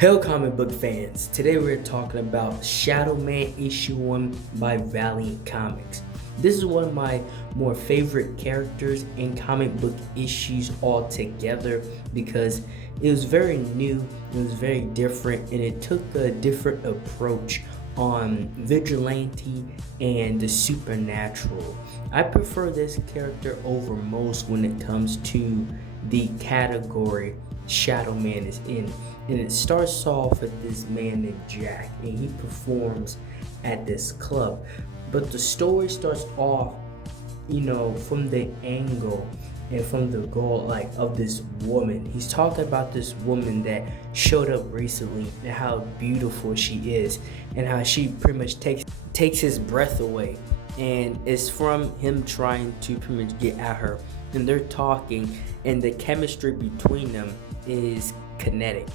Hello comic book fans, today we're talking about SHADOWMAN issue 1 by Valiant Comics. This is one of my more favorite characters in comic book issues altogether because it was very new, it was very different, and it took a different approach on vigilante and the supernatural. I prefer this character over most when it comes to the category SHADOWMAN is in. And it starts off with this man named Jack, and he performs at this club. But the story starts off, from the angle and from the goal of this woman. He's talking about this woman that showed up recently and how beautiful she is and how she pretty much takes his breath away. And it's from him trying to pretty much get at her. And they're talking, and the chemistry between them is kinetic.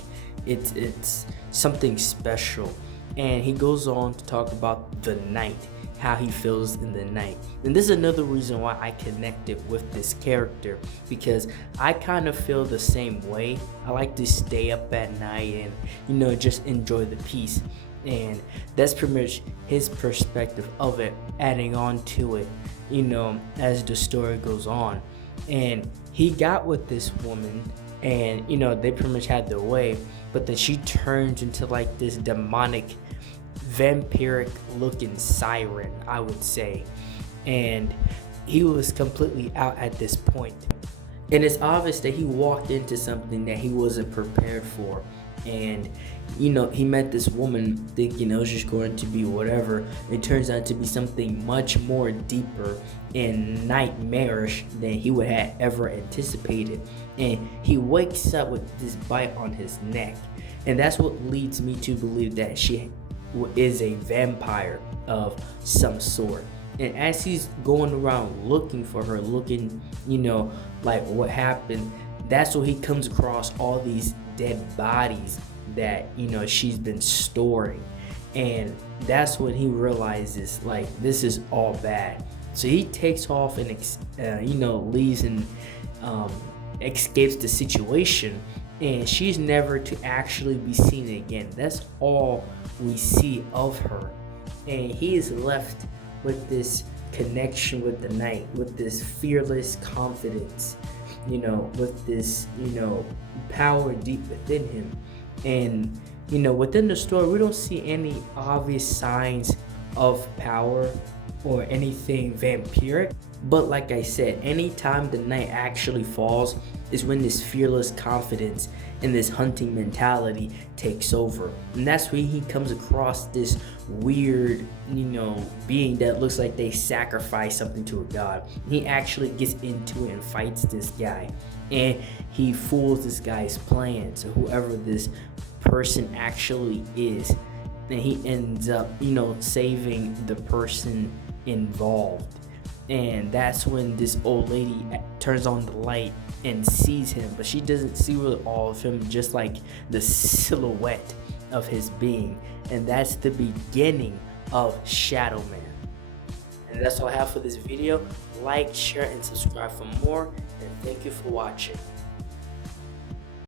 It's something special. And he goes on to talk about the night, how he feels in the night. And this is another reason why I connected with this character, because I kind of feel the same way. I like to stay up at night and just enjoy the peace. And that's pretty much his perspective of it, adding on to it, as the story goes on. And he got with this woman, and they pretty much had their way, but then she turns into this demonic vampiric looking siren, I would say. And he was completely out at this point, and it's obvious that he walked into something that he wasn't prepared for. And he met this woman thinking it was just going to be whatever. It turns out to be something much more deeper and nightmarish than he would have ever anticipated. And he wakes up with this bite on his neck, and that's what leads me to believe that she is a vampire of some sort. And as he's going around looking for her, looking what happened, that's when he comes across all these dead bodies that she's been storing. And that's when he realizes this is all bad. So he takes off and leaves and escapes the situation, and she's never to actually be seen again. That's all we see of her. And he is left with this connection with the night, with this fearless confidence, with this power deep within him. And within the story, we don't see any obvious signs of power or anything vampiric. But like I said, anytime the night actually falls is when this fearless confidence and this hunting mentality takes over. And that's when he comes across this weird, being that looks like they sacrifice something to a god. He actually gets into it and fights this guy. And he fools this guy's plan. So whoever this person actually is, and he ends up, saving the person involved. And that's when this old lady turns on the light and sees him, but she doesn't see really all of him, just like the silhouette of his being. And that's the beginning of SHADOWMAN. And that's all I have for this video. Like, share, and subscribe for more. And thank you for watching.